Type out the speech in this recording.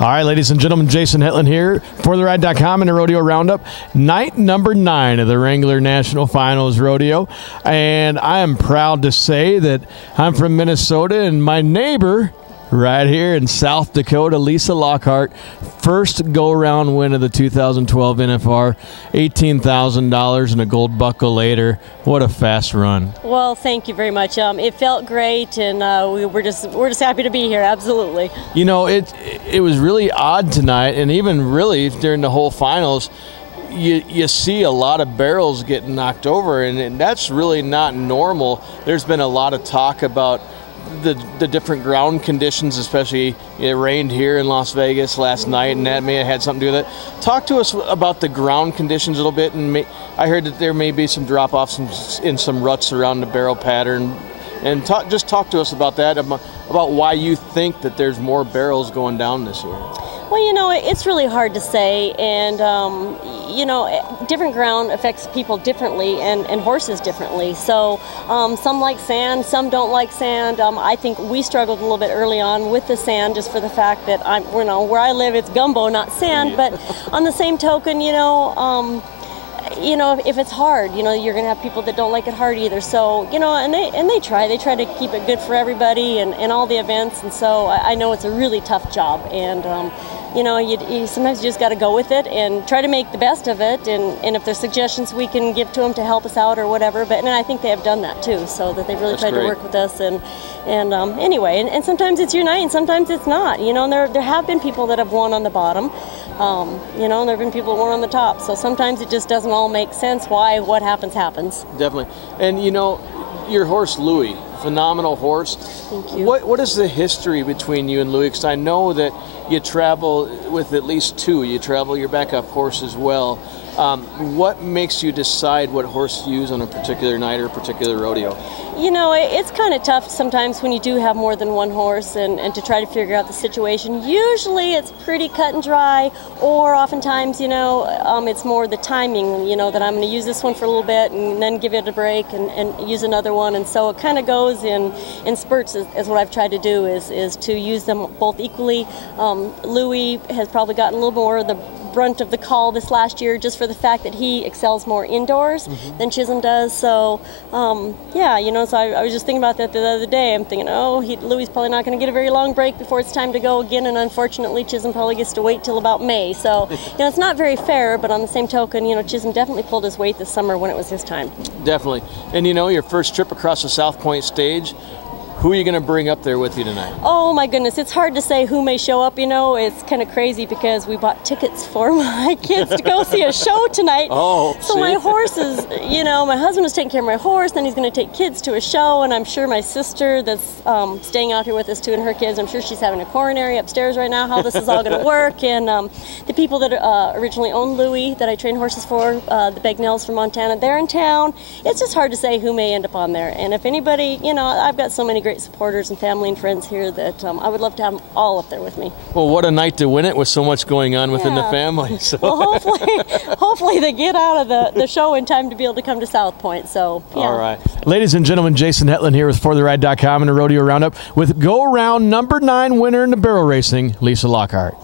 All right, ladies and gentlemen, Jason Hetland here, ForTheRide.com and the Rodeo Roundup. Night number 9 of the Wrangler National Finals Rodeo. And I am proud to say that I'm from Minnesota, and my neighbor right here in South Dakota, Lisa Lockhart, first go-around win of the 2012 NFR, $18,000 and a gold buckle later. What a fast run. Well, thank you very much. It felt great, and we're just happy to be here. Absolutely. You know, it was really odd tonight, and even really during the whole finals, you see a lot of barrels getting knocked over, and that's really not normal. There's been a lot of talk about the different ground conditions, especially it rained here in Las Vegas last night, and that may have had something to do with it. Talk to us about the ground conditions a little bit, and I heard that there may be some drop-offs in some ruts around the barrel pattern, and just talk to us about that, about why you think that there's more barrels going down this year. Well, you know, it's really hard to say, and you know, different ground affects people differently and horses differently. So some like sand, some don't like sand. I think we struggled a little bit early on with the sand, just for the fact that you know, where I live, it's gumbo, not sand. Yeah. But on the same token, you know, if it's hard, you know, you're going to have people that don't like it hard either. So, you know, and they try to keep it good for everybody and all the events. And so I know it's a really tough job, and you know, you sometimes you just got to go with it and try to make the best of it. And if there's suggestions we can give to them to help us out or whatever, and I think they have done that too, so that they've really tried to work with us. And anyway, and sometimes it's your night and sometimes it's not. You know, and there have been people that have won on the bottom, you know, and there have been people that won on the top. So sometimes it just doesn't all make sense why what happens. Definitely. And you know, your horse Louis, phenomenal horse. Thank you. What is the history between you and Louis? Because I know that you travel with at least 2. You travel your backup horse as well. What makes you decide what horse to use on a particular night or a particular rodeo? You know, it's kind of tough sometimes when you do have more than one horse and to try to figure out the situation. Usually it's pretty cut and dry, or oftentimes, you know, it's more the timing, you know, that I'm going to use this one for a little bit and then give it a break and use another one. And so it kind of goes in spurts, is what I've tried to do, is to use them both equally. Louis has probably gotten a little more of the brunt of the call this last year, just for the fact that he excels more indoors than Chisholm does. So yeah, you know, so I was just thinking about that the other day. I'm thinking, oh, Louis probably not going to get a very long break before it's time to go again, and unfortunately Chisholm probably gets to wait till about May. So you know, it's not very fair, but on the same token, you know, Chisholm definitely pulled his weight this summer when it was his time. Definitely. And you know, your first trip across the South Point stage, who are you going to bring up there with you tonight? Oh, my goodness. It's hard to say who may show up. You know, it's kind of crazy because we bought tickets for my kids to go see a show tonight. Oh, so my horse is, you know, my husband was taking care of my horse, then he's going to take kids to a show, and I'm sure my sister that's staying out here with us too, and her kids, I'm sure she's having a coronary upstairs right now, how this is all going to work. And the people that originally owned Louis, that I train horses for, the Bagnells from Montana, they're in town. It's just hard to say who may end up on there. And if anybody, you know, I've got so many great supporters and family and friends here that I would love to have them all up there with me. Well, what a night to win it with so much going on within the family. So. Well, hopefully they get out of the show in time to be able to come to South Point. So, yeah. All right. Ladies and gentlemen, Jason Hetland here with ForTheRide.com and the Rodeo Roundup with go-around number 9 winner in the barrel racing, Lisa Lockhart.